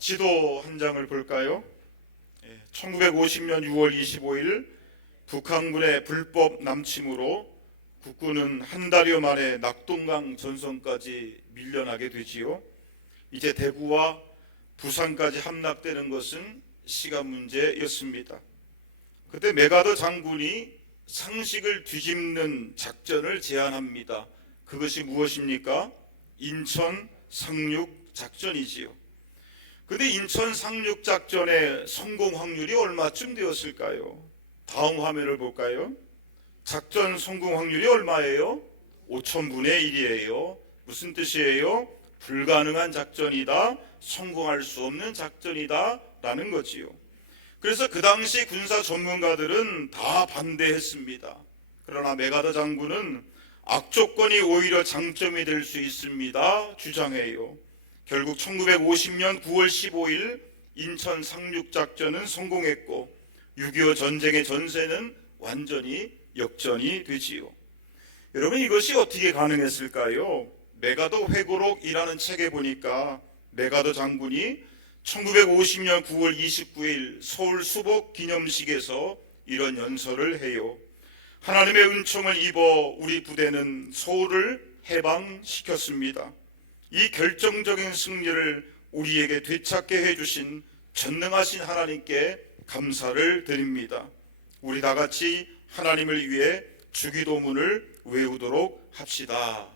지도 한 장을 볼까요? 1950년 6월 25일 북한군의 불법 남침으로 국군은 한 달여 만에 낙동강 전선까지 밀려나게 되지요. 이제 대구와 부산까지 함락되는 것은 시간 문제였습니다. 그때 메가더 장군이 상식을 뒤집는 작전을 제안합니다. 그것이 무엇입니까? 인천 상륙 작전이지요. 그런데 인천 상륙 작전의 성공 확률이 얼마쯤 되었을까요? 다음 화면을 볼까요? 작전 성공 확률이 얼마예요? 5000분의 1이에요. 무슨 뜻이에요? 불가능한 작전이다, 성공할 수 없는 작전이다 라는 거지요. 그래서 그 당시 군사 전문가들은 다 반대했습니다. 그러나 메가더 장군은 악조건이 오히려 장점이 될 수 있습니다 주장해요. 결국 1950년 9월 15일 인천 상륙작전은 성공했고 6.25 전쟁의 전세는 완전히 역전이 되지요. 여러분, 이것이 어떻게 가능했을까요? 메가더 회고록이라는 책에 보니까 메가더 장군이 1950년 9월 29일 서울 수복 기념식에서 이런 연설을 해요. 하나님의 은총을 입어 우리 부대는 서울을 해방시켰습니다. 이 결정적인 승리를 우리에게 되찾게 해주신 전능하신 하나님께 감사를 드립니다. 우리 다 같이 하나님을 위해 주기도문을 외우도록 합시다.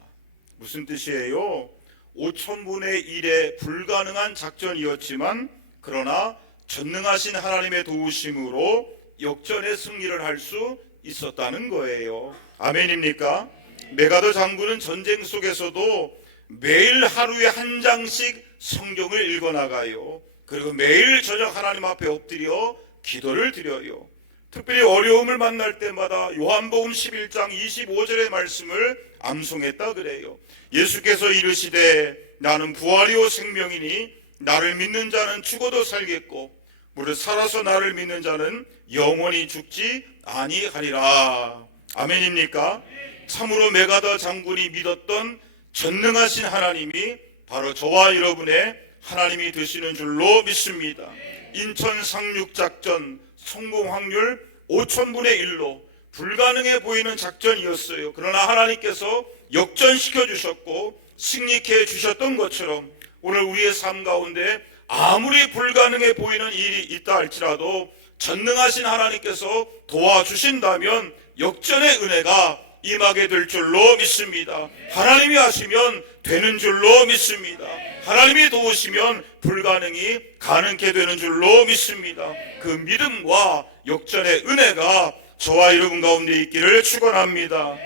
무슨 뜻이에요? 5000분의 1의 불가능한 작전이었지만 그러나 전능하신 하나님의 도우심으로 역전의 승리를 할 수 있었다는 거예요. 아멘입니까? 메가더 장군은 전쟁 속에서도 매일 하루에 한 장씩 성경을 읽어나가요. 그리고 매일 저녁 하나님 앞에 엎드려 기도를 드려요. 특별히 어려움을 만날 때마다 요한복음 11장 25절의 말씀을 암송했다 그래요. 예수께서 이르시되 나는 부활이요 생명이니 나를 믿는 자는 죽어도 살겠고 무릇 살아서 나를 믿는 자는 영원히 죽지 아니하리라. 아멘입니까? 참으로 메가더 장군이 믿었던 전능하신 하나님이 바로 저와 여러분의 하나님이 되시는 줄로 믿습니다. 인천 상륙작전 성공 확률 5000분의 1로 불가능해 보이는 작전이었어요. 그러나 하나님께서 역전시켜 주셨고 승리케 해 주셨던 것처럼 오늘 우리의 삶 가운데 아무리 불가능해 보이는 일이 있다 할지라도 전능하신 하나님께서 도와주신다면 역전의 은혜가 임하게 될 줄로 믿습니다. 하나님이 하시면 되는 줄로 믿습니다. 하나님이 도우시면 불가능이 가능케 되는 줄로 믿습니다. 그 믿음과 역전의 은혜가 저와 여러분 가운데 있기를 축원합니다.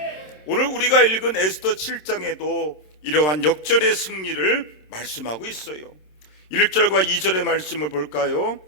오늘 우리가 읽은 에스더 7장에도 이러한 역전의 승리를 말씀하고 있어요. 1절과 2절의 말씀을 볼까요?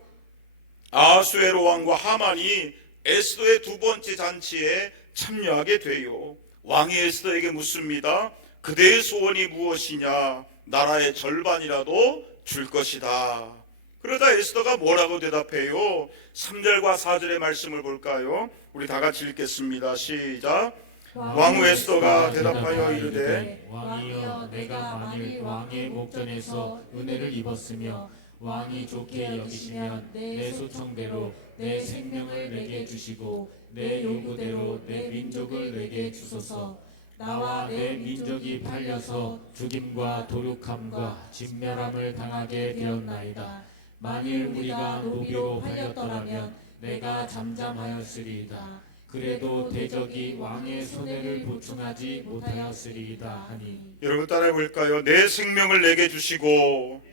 아하수에로 왕과 하만이 에스더의 두 번째 잔치에 참여하게 돼요. 왕이 에스더에게 묻습니다. 그대의 소원이 무엇이냐? 나라의 절반이라도 줄 것이다. 그러자 에스더가 뭐라고 대답해요? 3절과 4절의 말씀을 볼까요? 우리 다 같이 읽겠습니다. 시작. 왕후 에스더가 대답하여 이르되 왕이여, 내가 만일 왕의 목전에서 은혜를 입었으며 왕이 좋게 여기시면 내 소청대로 내 생명을 내게 주시고 내 요구대로 내 민족을 내게 주소서. 나와 내 민족이 팔려서 죽임과 도륙함과 진멸함을 당하게 되었나이다. 만일 우리가 노비로 팔렸더라면 내가 잠잠하였으리이다. 그래도 대적이 왕의 손해를 보충하지 못하였으리이다 하니. 여러분 따라해 볼까요? 내 생명을 내게 주시고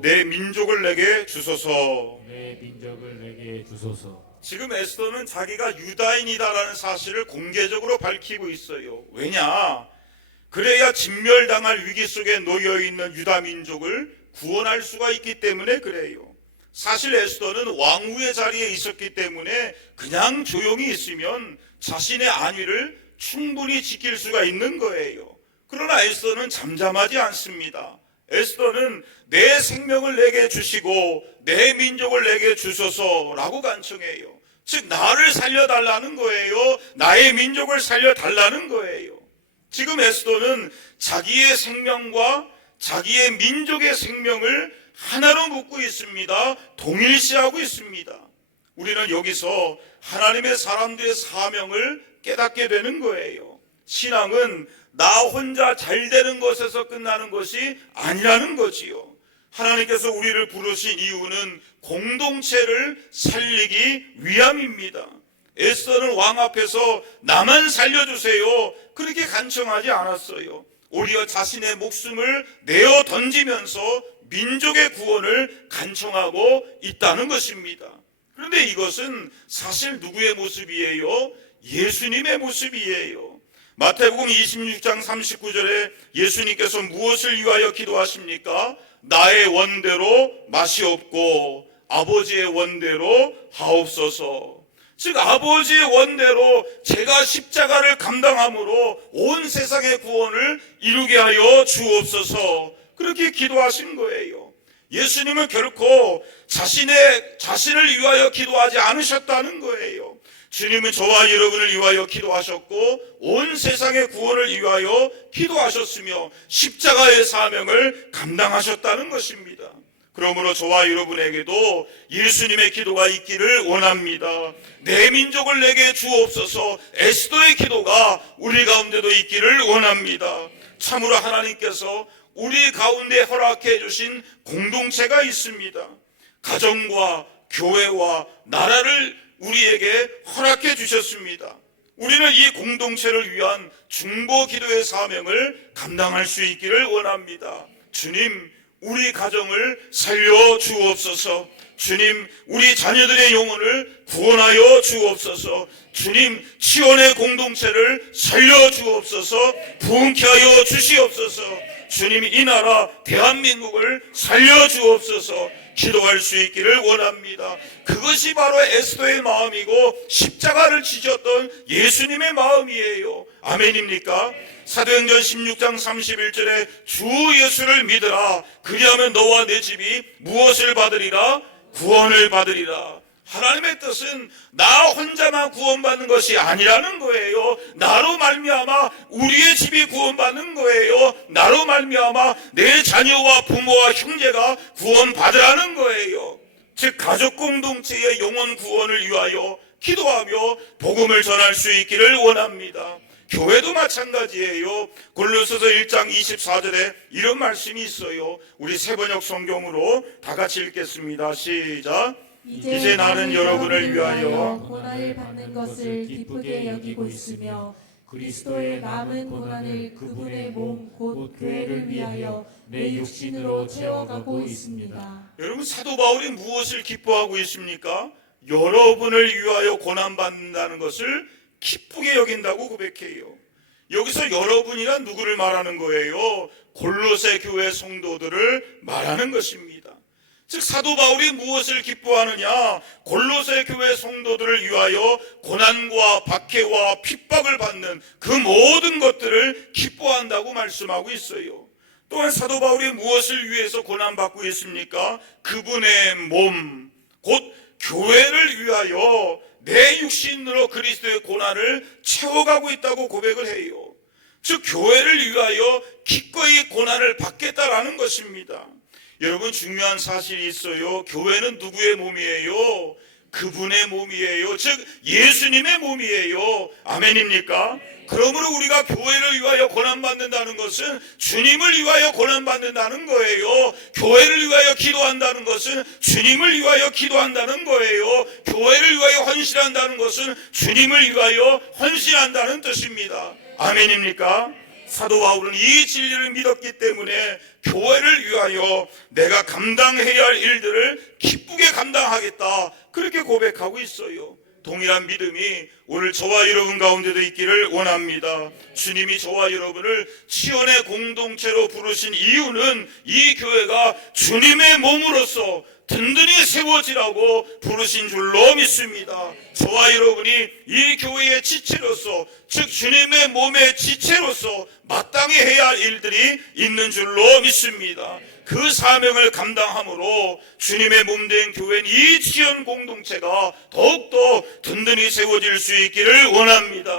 내 민족을 내게 주소서. 내 민족을 내게 주소서. 지금 에스더는 자기가 유다인이다라는 사실을 공개적으로 밝히고 있어요. 왜냐? 그래야 진멸당할 위기 속에 놓여있는 유다 민족을 구원할 수가 있기 때문에 그래요. 사실 에스더는 왕후의 자리에 있었기 때문에 그냥 조용히 있으면 자신의 안위를 충분히 지킬 수가 있는 거예요. 그러나 에스더는 잠잠하지 않습니다. 에스더는 내 생명을 내게 주시고 내 민족을 내게 주소서라고 간청해요. 즉 나를 살려달라는 거예요. 나의 민족을 살려달라는 거예요. 지금 에스더는 자기의 생명과 자기의 민족의 생명을 하나로 묶고 있습니다. 동일시하고 있습니다. 우리는 여기서 하나님의 사람들의 사명을 깨닫게 되는 거예요. 신앙은 나 혼자 잘 되는 것에서 끝나는 것이 아니라는 거지요. 하나님께서 우리를 부르신 이유는 공동체를 살리기 위함입니다. 에스더는 왕 앞에서 나만 살려주세요 그렇게 간청하지 않았어요. 오히려 자신의 목숨을 내어 던지면서 민족의 구원을 간청하고 있다는 것입니다. 그런데 이것은 사실 누구의 모습이에요? 예수님의 모습이에요. 마태복음 26장 39절에 예수님께서 무엇을 위하여 기도하십니까? 나의 원대로 마시옵고 아버지의 원대로 하옵소서. 즉 아버지의 원대로 제가 십자가를 감당함으로 온 세상의 구원을 이루게 하여 주옵소서. 그렇게 기도하신 거예요. 예수님은 결코 자신을 위하여 기도하지 않으셨다는 거예요. 주님은 저와 여러분을 위하여 기도하셨고 온 세상의 구원을 위하여 기도하셨으며 십자가의 사명을 감당하셨다는 것입니다. 그러므로 저와 여러분에게도 예수님의 기도가 있기를 원합니다. 내 민족을 내게 주옵소서. 에스더의 기도가 우리 가운데도 있기를 원합니다. 참으로 하나님께서 우리 가운데 허락해 주신 공동체가 있습니다. 가정과 교회와 나라를 우리에게 허락해 주셨습니다. 우리는 이 공동체를 위한 중보 기도의 사명을 감당할 수 있기를 원합니다. 주님, 우리 가정을 살려 주옵소서. 주님, 우리 자녀들의 영혼을 구원하여 주옵소서. 주님, 치원의 공동체를 살려 주옵소서. 부흥케 하여 주시옵소서. 주님, 이 나라 대한민국을 살려 주옵소서. 기도할 수 있기를 원합니다. 그것이 바로 에스더의 마음이고 십자가를 지셨던 예수님의 마음이에요. 아멘입니까? 사도행전 16장 31절에 주 예수를 믿으라. 그리하면 너와 내 집이 무엇을 받으리라? 구원을 받으리라. 하나님의 뜻은 나 혼자만 구원받는 것이 아니라는 거예요. 나로 말미암아 우리의 집이 구원받는 거예요. 나로 말미암아 내 자녀와 부모와 형제가 구원받으라는 거예요. 즉 가족 공동체의 영혼 구원을 위하여 기도하며 복음을 전할 수 있기를 원합니다. 교회도 마찬가지예요. 골로새서 1장 24절에 이런 말씀이 있어요. 우리 새번역 성경으로 다 같이 읽겠습니다. 시작. 이제 나는 여러분을 위하여 고난을 받는 것을 기쁘게 여기고 있으며 그리스도의 남은 고난을 그분의 몸 곧 교회를 위하여 내 육신으로 채워가고 있습니다. 여러분, 사도 바울이 무엇을 기뻐하고 있습니까? 여러분을 위하여 고난받는다는 것을 기쁘게 여긴다고 고백해요. 여기서 여러분이란 누구를 말하는 거예요? 골로새 교회 성도들을 말하는 것입니다. 즉 사도 바울이 무엇을 기뻐하느냐? 골로새 교회 성도들을 위하여 고난과 박해와 핍박을 받는 그 모든 것들을 기뻐한다고 말씀하고 있어요. 또한 사도 바울이 무엇을 위해서 고난받고 있습니까? 그분의 몸, 곧 교회를 위하여 내 육신으로 그리스도의 고난을 채워가고 있다고 고백을 해요. 즉 교회를 위하여 기꺼이 고난을 받겠다라는 것입니다. 여러분, 중요한 사실이 있어요. 교회는 누구의 몸이에요? 그분의 몸이에요. 즉 예수님의 몸이에요. 아멘입니까? 그러므로 우리가 교회를 위하여 고난받는다는 것은 주님을 위하여 고난받는다는 거예요. 교회를 위하여 기도한다는 것은 주님을 위하여 기도한다는 거예요. 교회를 위하여 헌신한다는 것은 주님을 위하여 헌신한다는 뜻입니다. 아멘입니까? 사도 바울은 이 진리를 믿었기 때문에 교회를 위하여 내가 감당해야 할 일들을 기쁘게 감당하겠다, 그렇게 고백하고 있어요. 동일한 믿음이 오늘 저와 여러분 가운데도 있기를 원합니다. 주님이 저와 여러분을 치원의 공동체로 부르신 이유는 이 교회가 주님의 몸으로서 든든히 세워지라고 부르신 줄로 믿습니다. 저와 여러분이 이 교회의 지체로서, 즉 주님의 몸의 지체로서 마땅히 해야 할 일들이 있는 줄로 믿습니다. 그 사명을 감당함으로 주님의 몸된 교회는 이 지연 공동체가 더욱더 든든히 세워질 수 있기를 원합니다.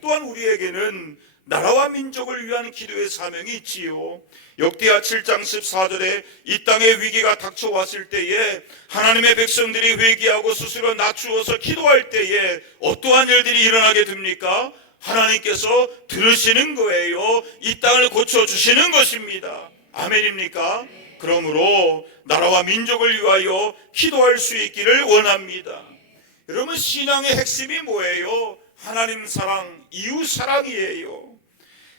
또한 우리에게는 나라와 민족을 위한 기도의 사명이 있지요. 역대하 7장 14절에 이 땅에 위기가 닥쳐왔을 때에 하나님의 백성들이 회개하고 스스로 낮추어서 기도할 때에 어떠한 일들이 일어나게 됩니까? 하나님께서 들으시는 거예요. 이 땅을 고쳐주시는 것입니다. 아멘입니까? 그러므로 나라와 민족을 위하여 기도할 수 있기를 원합니다. 여러분, 신앙의 핵심이 뭐예요? 하나님 사랑, 이웃 사랑이에요.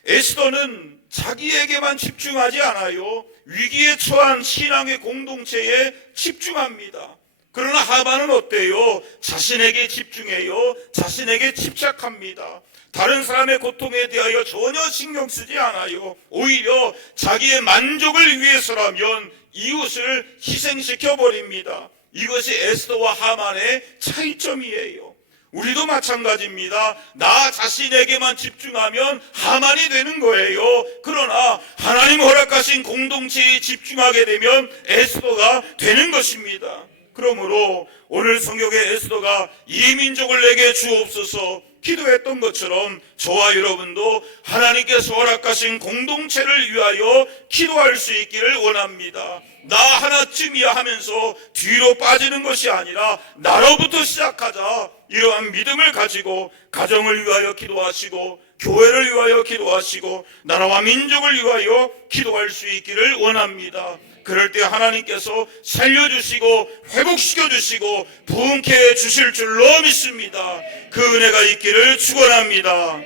에스더는 자기에게만 집중하지 않아요. 위기에 처한 신앙의 공동체에 집중합니다. 그러나 하만은 어때요? 자신에게 집중해요. 자신에게 집착합니다. 다른 사람의 고통에 대하여 전혀 신경 쓰지 않아요. 오히려 자기의 만족을 위해서라면 이웃을 희생시켜 버립니다. 이것이 에스더와 하만의 차이점이에요. 우리도 마찬가지입니다. 나 자신에게만 집중하면 하만이 되는 거예요. 그러나 하나님 허락하신 공동체에 집중하게 되면 에스더가 되는 것입니다. 그러므로 오늘 성경의 에스더가 이 민족을 내게 주옵소서 기도했던 것처럼 저와 여러분도 하나님께서 허락하신 공동체를 위하여 기도할 수 있기를 원합니다. 나 하나쯤이야 하면서 뒤로 빠지는 것이 아니라 나로부터 시작하자, 이러한 믿음을 가지고 가정을 위하여 기도하시고 교회를 위하여 기도하시고 나라와 민족을 위하여 기도할 수 있기를 원합니다. 그럴 때 하나님께서 살려주시고 회복시켜주시고 부흥케 해주실 줄로 믿습니다. 그 은혜가 있기를 축원합니다.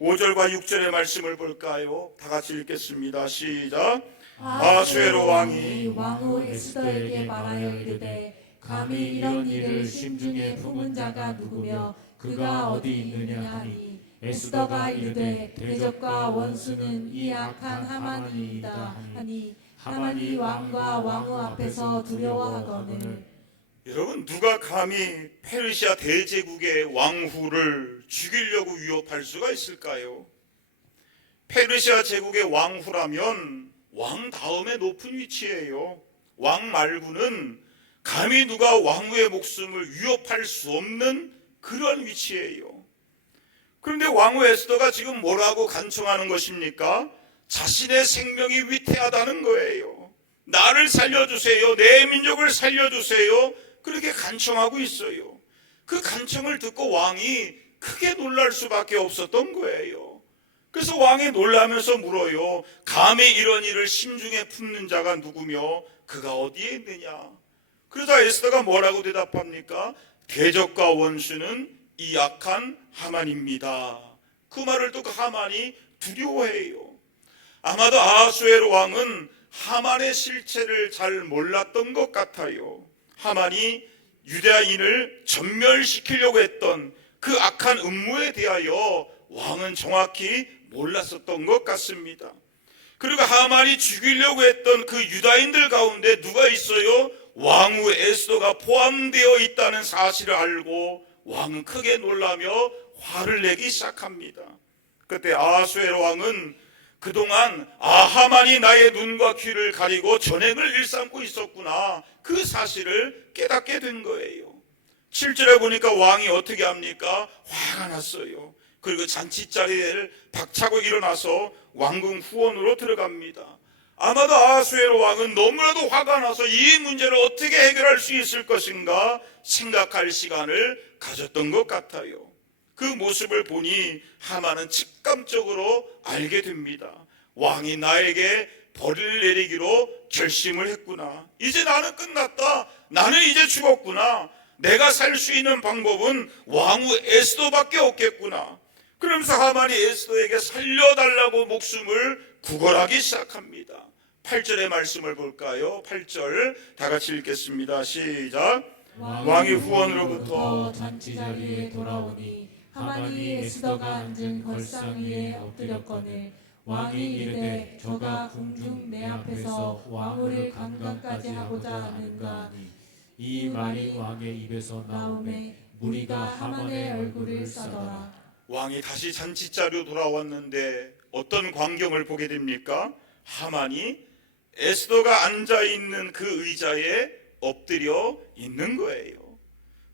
5절과 6절의 말씀을 볼까요? 다 같이 읽겠습니다. 시작. 아수에로 왕이 왕후 에스더에게 말하여 이르되 감히 이런 일을 심중에 품은 자가 누구며 그가 어디 있느냐 하니 에스더가 이르되 대적과 원수는 이 악한 하만이이다 하니 하만이 왕과 왕후 앞에서 두려워하거늘. 여러분, 누가 감히 페르시아 대제국의 왕후를 죽이려고 위협할 수가 있을까요? 페르시아 제국의 왕후라면 왕 다음에 높은 위치예요. 왕 말고는 감히 누가 왕후의 목숨을 위협할 수 없는 그런 위치예요. 그런데 왕후 에스더가 지금 뭐라고 간청하는 것입니까? 자신의 생명이 위태하다는 거예요. 나를 살려주세요. 내 민족을 살려주세요. 그렇게 간청하고 있어요. 그 간청을 듣고 왕이 크게 놀랄 수밖에 없었던 거예요. 그래서 왕이 놀라면서 물어요. 감히 이런 일을 심중에 품는 자가 누구며 그가 어디에 있느냐? 그러자 에스더가 뭐라고 대답합니까? 대적과 원수는 이 악한 하만입니다. 그 말을 듣고 하만이 두려워해요. 아마도 아하수에로 왕은 하만의 실체를 잘 몰랐던 것 같아요. 하만이 유대인을 전멸시키려고 했던 그 악한 음모에 대하여 왕은 정확히 몰랐었던 것 같습니다. 그리고 하만이 죽이려고 했던 그 유다인들 가운데 누가 있어요? 왕후 에스더가 포함되어 있다는 사실을 알고 왕은 크게 놀라며 화를 내기 시작합니다. 그때 아하수에로 왕은 그동안 하만이 나의 눈과 귀를 가리고 전행을 일삼고 있었구나, 그 사실을 깨닫게 된 거예요. 7절에 보니까 왕이 어떻게 합니까? 화가 났어요. 그리고 잔치자리를 박차고 일어나서 왕궁 후원으로 들어갑니다. 아마도 아하수에로 왕은 너무나도 화가 나서 이 문제를 어떻게 해결할 수 있을 것인가 생각할 시간을 가졌던 것 같아요. 그 모습을 보니 하만은 직감적으로 알게 됩니다. 왕이 나에게 벌을 내리기로 결심을 했구나. 이제 나는 끝났다. 나는 이제 죽었구나. 내가 살 수 있는 방법은 왕후 에스더밖에 없겠구나. 그러면서 하만이 에스더에게 살려달라고 목숨을 구걸하기 시작합니다. 8절의 말씀을 볼까요? 8절 다 같이 읽겠습니다. 시작. 왕이 후원으로부터 잔치자리에 돌아오니 하만이 에스더가 앉은 걸상 위에 엎드렸거늘 왕이 이르되 저가 궁중 내 앞에서 왕후를 강간까지 하고자 하는가 하니 이 말이 왕의 입에서 나오매 무리가 하만의 얼굴을 싸더라. 왕이 다시 잔치자리로 돌아왔는데 어떤 광경을 보게 됩니까? 하만이 에스더가 앉아있는 그 의자에 엎드려 있는 거예요.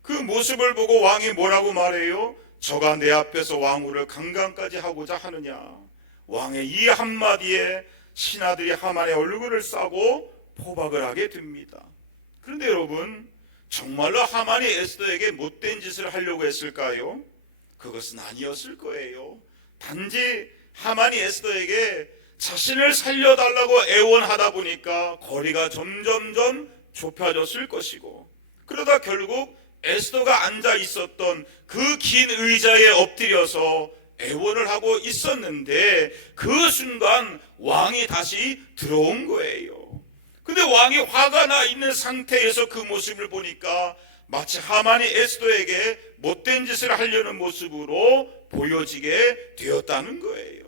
그 모습을 보고 왕이 뭐라고 말해요? 저가 내 앞에서 왕후를 강간까지 하고자 하느냐. 왕의 이 한마디에 신하들이 하만의 얼굴을 싸고 포박을 하게 됩니다. 그런데 여러분, 정말로 하만이 에스더에게 못된 짓을 하려고 했을까요? 그것은 아니었을 거예요. 단지 하만이 에스더에게 자신을 살려달라고 애원하다 보니까 거리가 점점점 좁혀졌을 것이고, 그러다 결국 에스더가 앉아 있었던 그 긴 의자에 엎드려서 애원을 하고 있었는데 그 순간 왕이 다시 들어온 거예요. 근데 왕이 화가 나 있는 상태에서 그 모습을 보니까 마치 하만이 에스더에게 못된 짓을 하려는 모습으로 보여지게 되었다는 거예요.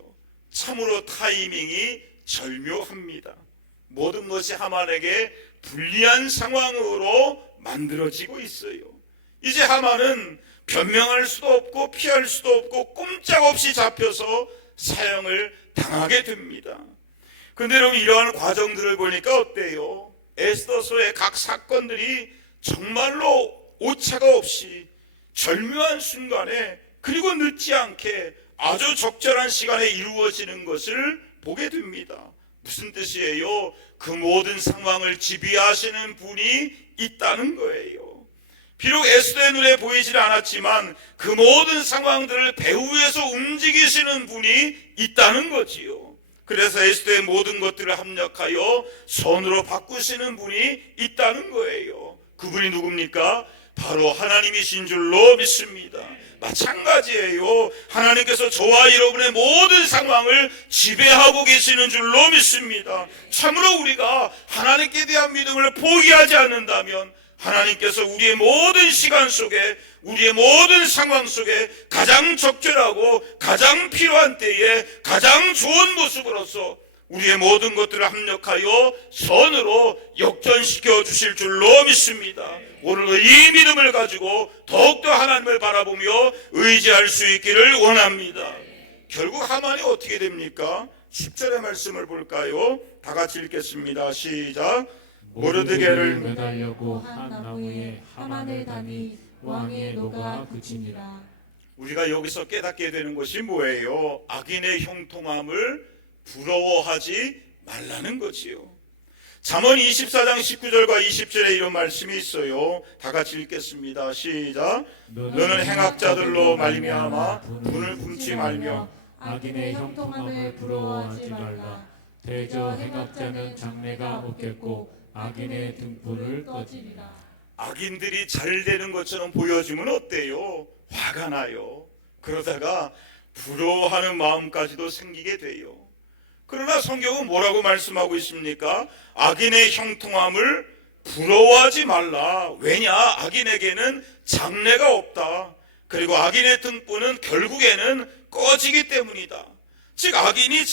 참으로 타이밍이 절묘합니다. 모든 것이 하만에게 불리한 상황으로 만들어지고 있어요. 이제 하만은 변명할 수도 없고 피할 수도 없고 꼼짝없이 잡혀서 사형을 당하게 됩니다. 그런데 여러분, 이러한 과정들을 보니까 어때요? 에스더서의 각 사건들이 정말로 오차가 없이 절묘한 순간에, 그리고 늦지 않게 아주 적절한 시간에 이루어지는 것을 보게 됩니다. 무슨 뜻이에요? 그 모든 상황을 지휘하시는 분이 있다는 거예요. 비록 에스더의 눈에 보이질 않았지만 그 모든 상황들을 배후에서 움직이시는 분이 있다는 거지요. 그래서 에스더의 모든 것들을 합력하여 선으로 바꾸시는 분이 있다는 거예요. 그분이 누굽니까? 바로 하나님이신 줄로 믿습니다. 마찬가지예요. 하나님께서 저와 여러분의 모든 상황을 지배하고 계시는 줄로 믿습니다. 참으로 우리가 하나님께 대한 믿음을 포기하지 않는다면 하나님께서 우리의 모든 시간 속에, 우리의 모든 상황 속에 가장 적절하고 가장 필요한 때에 가장 좋은 모습으로서 우리의 모든 것들을 합력하여 선으로 역전시켜 주실 줄로 믿습니다. 오늘도 이 믿음을 가지고 더욱더 하나님을 바라보며 의지할 수 있기를 원합니다. 결국 하만이 어떻게 됩니까? 10절의 말씀을 볼까요? 다 같이 읽겠습니다. 시작. 모르드게를 매달려고 한 나무에 하만을 다니 왕의 노가 그치니라. 우리가 여기서 깨닫게 되는 것이 뭐예요? 악인의 형통함을 부러워하지 말라는 거지요. 잠언 24장 19절과 20절에 이런 말씀이 있어요. 다 같이 읽겠습니다. 시작. 너는 행악자들로 말미암아 분을 품지 말며 악인의 형통함을 부러워하지 말라. 대저 행악자는 장래가 없겠고 악인의 등불을 꺼지리라. 악인들이 잘 되는 것처럼 보여주면 어때요? 화가 나요. 그러다가 부러워하는 마음까지도 생기게 돼요. 그러나 성경은 뭐라고 말씀하고 있습니까? 악인의 형통함을 부러워하지 말라. 왜냐? 악인에게는 장래가 없다. 그리고 악인의 등불은 결국에는 꺼지기 때문이다. 즉 악인이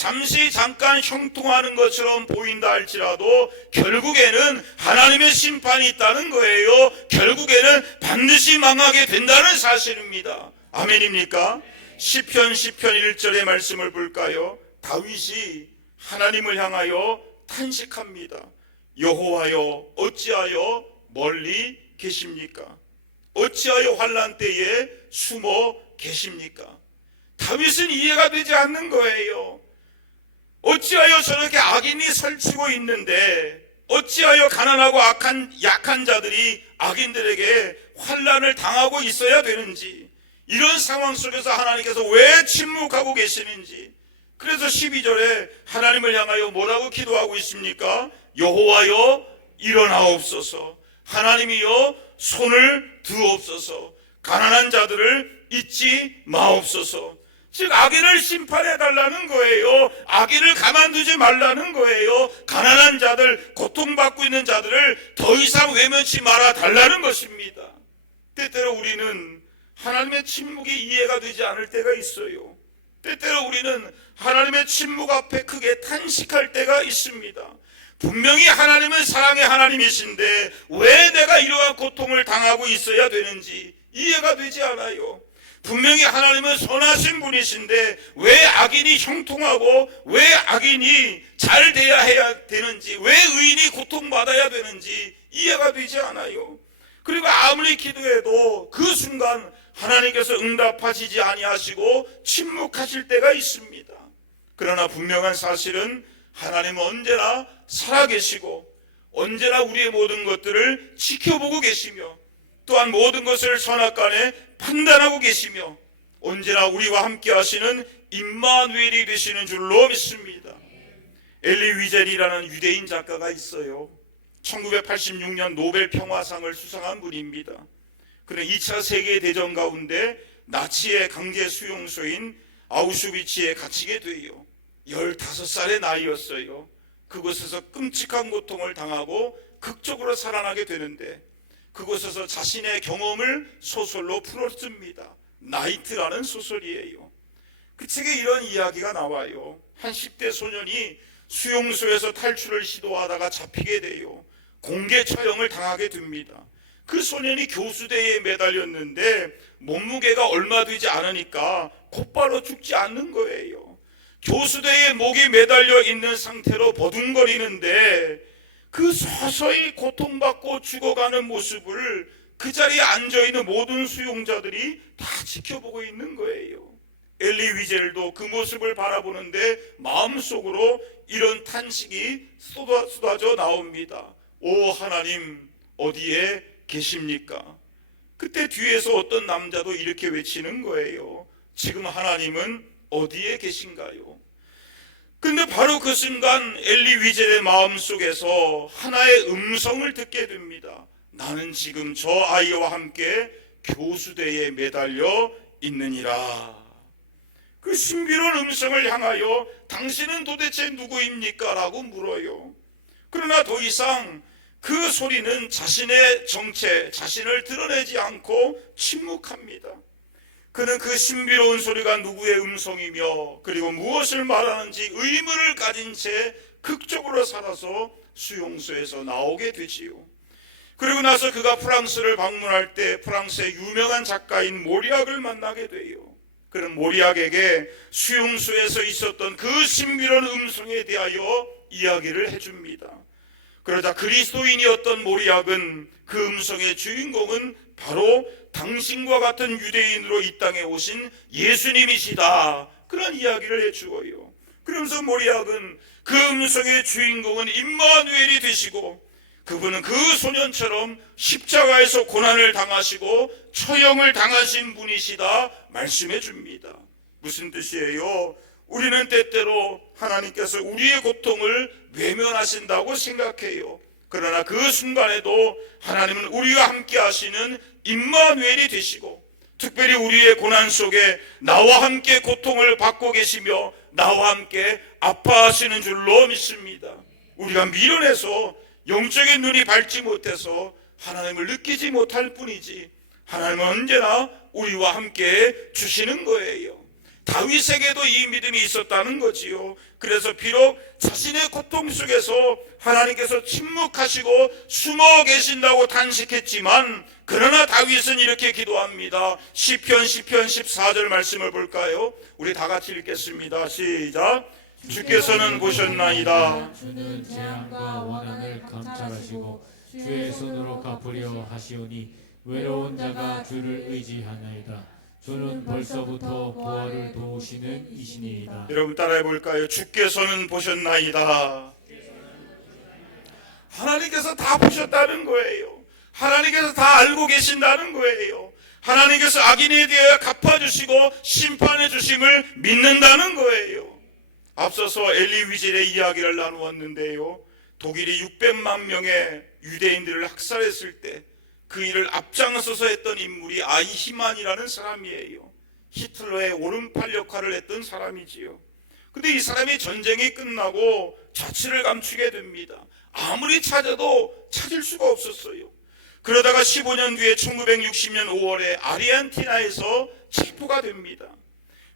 잠깐 형통하는 것처럼 보인다 할지라도 결국에는 하나님의 심판이 있다는 거예요. 결국에는 반드시 망하게 된다는 사실입니다. 아멘입니까? 시편 1절의 말씀을 볼까요? 다윗이 하나님을 향하여 탄식합니다. 여호와여 어찌하여 멀리 계십니까? 어찌하여 환난 때에 숨어 계십니까? 다윗은 이해가 되지 않는 거예요. 어찌하여 저렇게 악인이 설치고 있는데 어찌하여 가난하고 약한 자들이 악인들에게 환난을 당하고 있어야 되는지, 이런 상황 속에서 하나님께서 왜 침묵하고 계시는지. 그래서 12절에 하나님을 향하여 뭐라고 기도하고 있습니까? 여호와여 일어나옵소서. 하나님이여 손을 드옵소서. 가난한 자들을 잊지 마옵소서. 즉 악인을 심판해달라는 거예요. 악인을 가만두지 말라는 거예요. 가난한 자들, 고통받고 있는 자들을 더 이상 외면치 말아달라는 것입니다. 때때로 우리는 하나님의 침묵이 이해가 되지 않을 때가 있어요. 때때로 우리는 하나님의 침묵 앞에 크게 탄식할 때가 있습니다. 분명히 하나님은 사랑의 하나님이신데 왜 내가 이러한 고통을 당하고 있어야 되는지 이해가 되지 않아요. 분명히 하나님은 선하신 분이신데 왜 악인이 형통하고 왜 악인이 잘 돼야 해야 되는지, 왜 의인이 고통받아야 되는지 이해가 되지 않아요. 그리고 아무리 기도해도 그 순간 하나님께서 응답하시지 아니하시고 침묵하실 때가 있습니다. 그러나 분명한 사실은 하나님은 언제나 살아계시고 언제나 우리의 모든 것들을 지켜보고 계시며 또한 모든 것을 선악간에 판단하고 계시며 언제나 우리와 함께 하시는 임마누엘이 되시는 줄로 믿습니다. 엘리 위젤이라는 유대인 작가가 있어요. 1986년 노벨 평화상을 수상한 분입니다. 그는 2차 세계대전 가운데 나치의 강제 수용소인 아우슈비츠에 갇히게 돼요. 15살의 나이였어요. 그곳에서 끔찍한 고통을 당하고 극적으로 살아나게 되는데 그곳에서 자신의 경험을 소설로 풀어줍니다. 나이트라는 소설이에요. 그 책에 이런 이야기가 나와요. 한 10대 소년이 수용소에서 탈출을 시도하다가 잡히게 돼요. 공개 처형을 당하게 됩니다. 그 소년이 교수대에 매달렸는데 몸무게가 얼마 되지 않으니까 곧바로 죽지 않는 거예요. 교수대에 목이 매달려 있는 상태로 버둥거리는데 그 서서히 고통받고 죽어가는 모습을 그 자리에 앉아있는 모든 수용자들이 다 지켜보고 있는 거예요. 엘리 위젤도 그 모습을 바라보는데 마음속으로 이런 탄식이 쏟아져 나옵니다. 오 하나님 어디에 계십니까? 그때 뒤에서 어떤 남자도 이렇게 외치는 거예요. 지금 하나님은 어디에 계신가요? 근데 바로 그 순간 엘리 위젤의 마음속에서 하나의 음성을 듣게 됩니다. 나는 지금 저 아이와 함께 교수대에 매달려 있느니라. 그 신비로운 음성을 향하여 당신은 도대체 누구입니까? 라고 물어요. 그러나 더 이상 그 소리는 자신의 정체, 자신을 드러내지 않고 침묵합니다. 그는 그 신비로운 소리가 누구의 음성이며 그리고 무엇을 말하는지 의문을 가진 채 극적으로 살아서 수용소에서 나오게 되지요. 그리고 나서 그가 프랑스를 방문할 때 프랑스의 유명한 작가인 모리악을 만나게 돼요. 그는 모리악에게 수용소에서 있었던 그 신비로운 음성에 대하여 이야기를 해줍니다. 그러자 그리스도인이었던 모리악은 그 음성의 주인공은 바로 당신과 같은 유대인으로 이 땅에 오신 예수님이시다. 그런 이야기를 해주어요. 그러면서 모리악은 그 음성의 주인공은 임마누엘이 되시고 그분은 그 소년처럼 십자가에서 고난을 당하시고 처형을 당하신 분이시다 말씀해 줍니다. 무슨 뜻이에요? 우리는 때때로 하나님께서 우리의 고통을 외면하신다고 생각해요. 그러나 그 순간에도 하나님은 우리와 함께 하시는 임마누엘이 되시고 특별히 우리의 고난 속에 나와 함께 고통을 받고 계시며 나와 함께 아파하시는 줄로 믿습니다. 우리가 미련해서 영적인 눈이 밝지 못해서 하나님을 느끼지 못할 뿐이지 하나님은 언제나 우리와 함께 주시는 거예요. 다윗에게도 이 믿음이 있었다는 거지요. 그래서 비록 자신의 고통 속에서 하나님께서 침묵하시고 숨어 계신다고 탄식했지만 그러나 다윗은 이렇게 기도합니다. 시편 14절 말씀을 볼까요? 우리 다 같이 읽겠습니다. 시작. 주께서는 보셨나이다. 주는 재앙과 원한을 감찰하시고 주의 손으로 갚으려 하시오니 외로운 자가 주를 의지하나이다. 주는 벌써부터 부활을 도우시는 이신이이다. 여러분 따라해 볼까요? 주께서는 보셨나이다. 하나님께서 다 보셨다는 거예요. 하나님께서 다 알고 계신다는 거예요. 하나님께서 악인에 대하여 갚아주시고 심판해 주심을 믿는다는 거예요. 앞서서 엘리 위젤의 이야기를 나누었는데요. 독일이 600만 명의 유대인들을 학살했을 때 그 일을 앞장서서 했던 인물이 아이히만이라는 사람이에요. 히틀러의 오른팔 역할을 했던 사람이지요. 근데 이 사람이 전쟁이 끝나고 자취를 감추게 됩니다. 아무리 찾아도 찾을 수가 없었어요. 그러다가 15년 뒤에 1960년 5월에 아르헨티나에서 체포가 됩니다.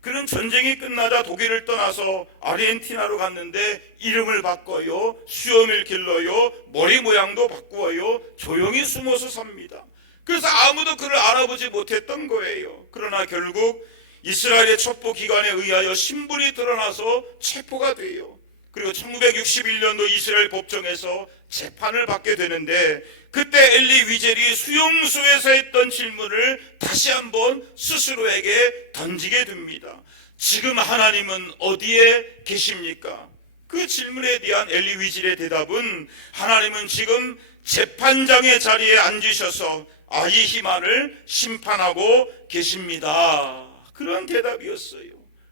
그는 전쟁이 끝나자 독일을 떠나서 아르헨티나로 갔는데 이름을 바꿔요. 수염을 길러요. 머리 모양도 바꾸어요. 조용히 숨어서 삽니다. 그래서 아무도 그를 알아보지 못했던 거예요. 그러나 결국 이스라엘의 첩보 기관에 의하여 신분이 드러나서 체포가 돼요. 그리고 1961년도 이스라엘 법정에서 재판을 받게 되는데 그때 엘리 위젤이 수용소에서 했던 질문을 다시 한번 스스로에게 던지게 됩니다. 지금 하나님은 어디에 계십니까? 그 질문에 대한 엘리 위질의 대답은 하나님은 지금 재판장의 자리에 앉으셔서 아히히만을 심판하고 계십니다. 그런 대답이었어요.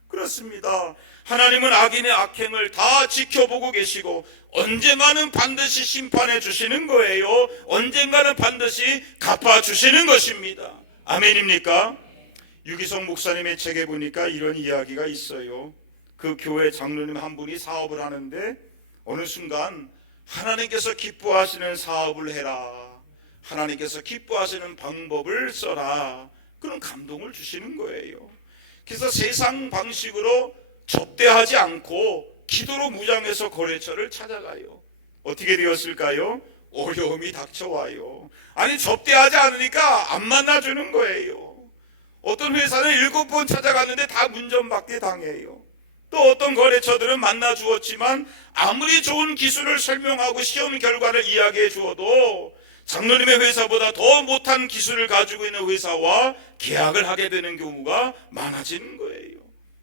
그렇습니다. 하나님은 악인의 악행을 다 지켜보고 계시고 언젠가는 반드시 심판해 주시는 거예요. 언젠가는 반드시 갚아 주시는 것입니다. 아멘입니까? 유기성 목사님의 책에 보니까 이런 이야기가 있어요. 그 교회 장로님 한 분이 사업을 하는데 어느 순간 하나님께서 기뻐하시는 사업을 해라, 하나님께서 기뻐하시는 방법을 써라, 그런 감동을 주시는 거예요. 그래서 세상 방식으로 접대하지 않고 기도로 무장해서 거래처를 찾아가요. 어떻게 되었을까요? 어려움이 닥쳐와요. 아니, 접대하지 않으니까 안 만나주는 거예요. 어떤 회사는 7번 찾아갔는데 다 문전박대 당해요. 또 어떤 거래처들은 만나주었지만 아무리 좋은 기술을 설명하고 시험 결과를 이야기해 주어도 장로님의 회사보다 더 못한 기술을 가지고 있는 회사와 계약을 하게 되는 경우가 많아지는 거예요.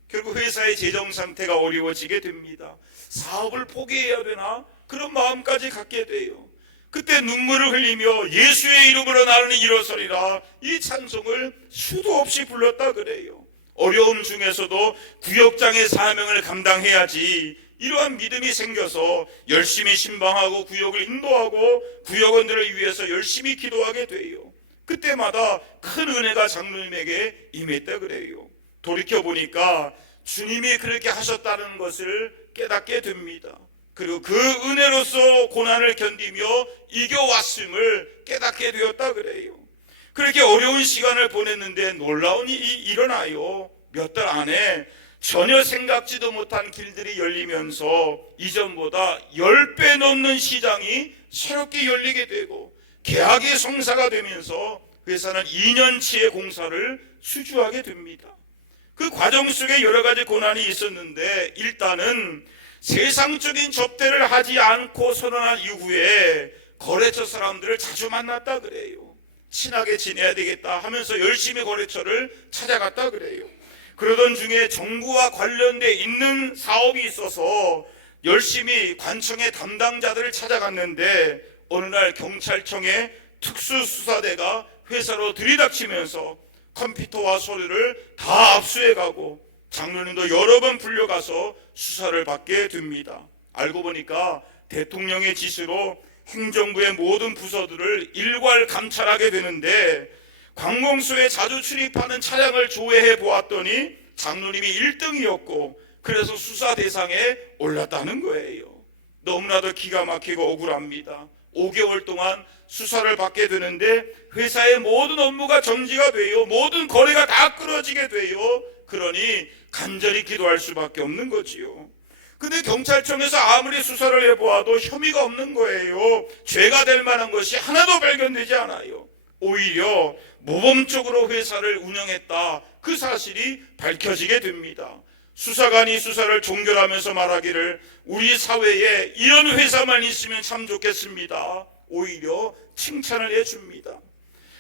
결국 회사의 재정 상태가 어려워지게 됩니다. 사업을 포기해야 되나? 그런 마음까지 갖게 돼요. 그때 눈물을 흘리며 예수의 이름으로 나는 일어서리라, 이 찬송을 수도 없이 불렀다 그래요. 어려움 중에서도 구역장의 사명을 감당해야지, 이러한 믿음이 생겨서 열심히 신방하고 구역을 인도하고 구역원들을 위해서 열심히 기도하게 돼요. 그때마다 큰 은혜가 장로님에게 임했다 그래요. 돌이켜보니까 주님이 그렇게 하셨다는 것을 깨닫게 됩니다. 그리고 그 은혜로서 고난을 견디며 이겨왔음을 깨닫게 되었다 그래요. 그렇게 어려운 시간을 보냈는데 놀라운 일이 일어나요. 몇 달 안에 전혀 생각지도 못한 길들이 열리면서 이전보다 10배 넘는 시장이 새롭게 열리게 되고 계약이 성사가 되면서 회사는 2년치의 공사를 수주하게 됩니다. 그 과정 속에 여러 가지 고난이 있었는데 일단은 세상적인 접대를 하지 않고 선언한 이후에 거래처 사람들을 자주 만났다 그래요. 친하게 지내야 되겠다 하면서 열심히 거래처를 찾아갔다 그래요. 그러던 중에 정부와 관련돼 있는 사업이 있어서 열심히 관청의 담당자들을 찾아갔는데 어느 날 경찰청의 특수수사대가 회사로 들이닥치면서 컴퓨터와 서류를 다 압수해가고 장로님도 여러 번 불려가서 수사를 받게 됩니다. 알고 보니까 대통령의 지시로 행정부의 모든 부서들을 일괄 감찰하게 되는데 관공서에 자주 출입하는 차량을 조회해 보았더니 장로님이 1등이었고 그래서 수사 대상에 올랐다는 거예요. 너무나도 기가 막히고 억울합니다. 5개월 동안 수사를 받게 되는데 회사의 모든 업무가 정지가 돼요. 모든 거래가 다 끊어지게 돼요. 그러니 간절히 기도할 수밖에 없는 거지요. 근데 경찰청에서 아무리 수사를 해보아도 혐의가 없는 거예요. 죄가 될 만한 것이 하나도 발견되지 않아요. 오히려 모범적으로 회사를 운영했다, 그 사실이 밝혀지게 됩니다. 수사관이 수사를 종결하면서 말하기를 우리 사회에 이런 회사만 있으면 참 좋겠습니다. 오히려 칭찬을 해줍니다.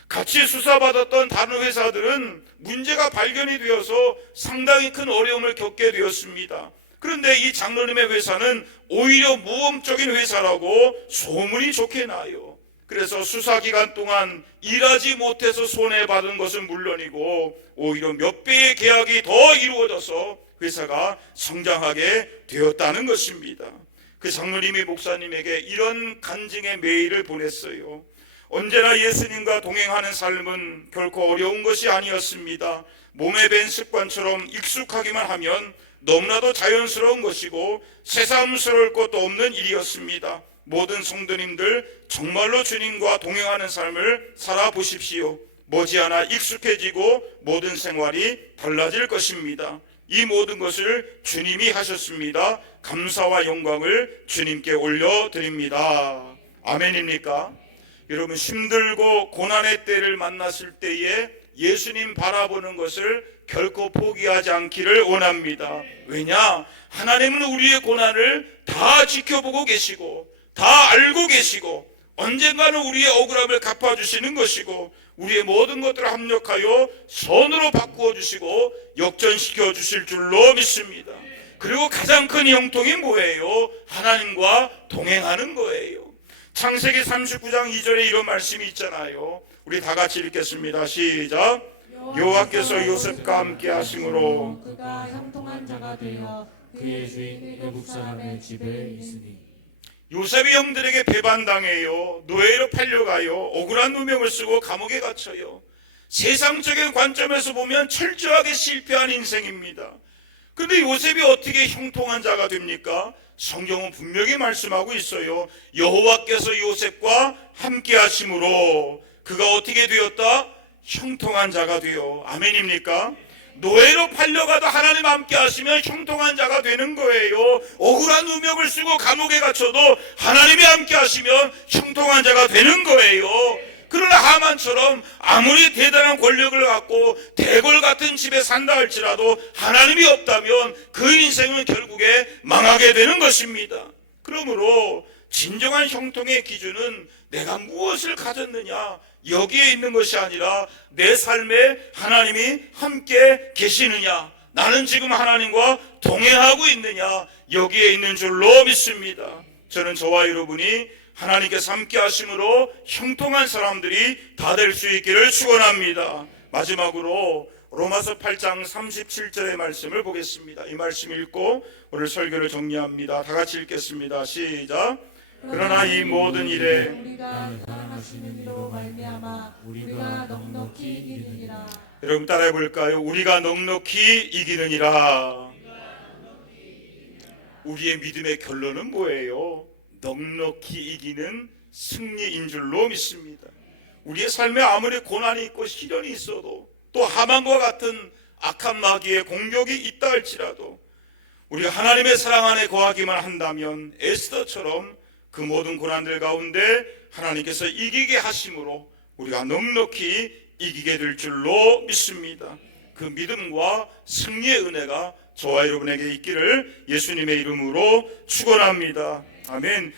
같이 수사받았던 다른 회사들은 문제가 발견이 되어서 상당히 큰 어려움을 겪게 되었습니다. 그런데 이 장로님의 회사는 오히려 모범적인 회사라고 소문이 좋게 나요. 그래서 수사기간 동안 일하지 못해서 손해받은 것은 물론이고 오히려 몇 배의 계약이 더 이루어져서 회사가 성장하게 되었다는 것입니다. 그 장로님이 목사님에게 이런 간증의 메일을 보냈어요. 언제나 예수님과 동행하는 삶은 결코 어려운 것이 아니었습니다. 몸에 밴 습관처럼 익숙하기만 하면 너무나도 자연스러운 것이고 새삼스러울 것도 없는 일이었습니다. 모든 성도님들 정말로 주님과 동행하는 삶을 살아보십시오. 머지않아 익숙해지고 모든 생활이 달라질 것입니다. 이 모든 것을 주님이 하셨습니다. 감사와 영광을 주님께 올려드립니다. 아멘입니까? 여러분, 힘들고 고난의 때를 만났을 때에 예수님 바라보는 것을 결코 포기하지 않기를 원합니다. 왜냐? 하나님은 우리의 고난을 다 지켜보고 계시고 다 알고 계시고 언젠가는 우리의 억울함을 갚아주시는 것이고 우리의 모든 것들을 합력하여 선으로 바꾸어 주시고 역전시켜 주실 줄로 믿습니다. 그리고 가장 큰 형통이 뭐예요? 하나님과 동행하는 거예요. 창세기 39장 2절에 이런 말씀이 있잖아요. 우리 다 같이 읽겠습니다. 시작. 여호와께서 요셉과 함께 하심으로 그가 형통한 자가 되어 그의 주인 애굽 사람의 집에 있으니. 요셉이 형들에게 배반당해요. 노예로 팔려가요. 억울한 누명을 쓰고 감옥에 갇혀요. 세상적인 관점에서 보면 철저하게 실패한 인생입니다. 근데 요셉이 어떻게 형통한 자가 됩니까? 성경은 분명히 말씀하고 있어요. 여호와께서 요셉과 함께 하심으로 그가 어떻게 되었다? 형통한 자가 되어. 아멘입니까? 노예로 팔려가도 하나님 함께 하시면 형통한 자가 되는 거예요. 억울한 누명을 쓰고 감옥에 갇혀도 하나님이 함께 하시면 형통한 자가 되는 거예요. 그러나 하만처럼 아무리 대단한 권력을 갖고 대궐 같은 집에 산다 할지라도 하나님이 없다면 그 인생은 결국에 망하게 되는 것입니다. 그러므로 진정한 형통의 기준은 내가 무엇을 가졌느냐 여기에 있는 것이 아니라 내 삶에 하나님이 함께 계시느냐, 나는 지금 하나님과 동행하고 있느냐 여기에 있는 줄로 믿습니다. 저는 저와 여러분이 하나님께서 함께 하심으로 형통한 사람들이 다 될 수 있기를 축원합니다. 마지막으로 로마서 8장 37절의 말씀을 보겠습니다. 이 말씀 읽고 오늘 설교를 정리합니다. 다 같이 읽겠습니다. 시작. 그러나 이 모든 일에 우리가 사랑하시는 이로 말미암아 우리가 넉넉히 이기느니라. 여러분 따라해 볼까요? 우리가 넉넉히 이기느니라. 우리의 믿음의 결론은 뭐예요? 넉넉히 이기는 승리인 줄로 믿습니다. 우리의 삶에 아무리 고난이 있고 시련이 있어도 또 하만과 같은 악한 마귀의 공격이 있다 할지라도 우리가 하나님의 사랑 안에 거하기만 한다면 에스더처럼 그 모든 고난들 가운데 하나님께서 이기게 하심으로 우리가 넉넉히 이기게 될 줄로 믿습니다. 그 믿음과 승리의 은혜가 저와 여러분에게 있기를 예수님의 이름으로 축원합니다. 아멘.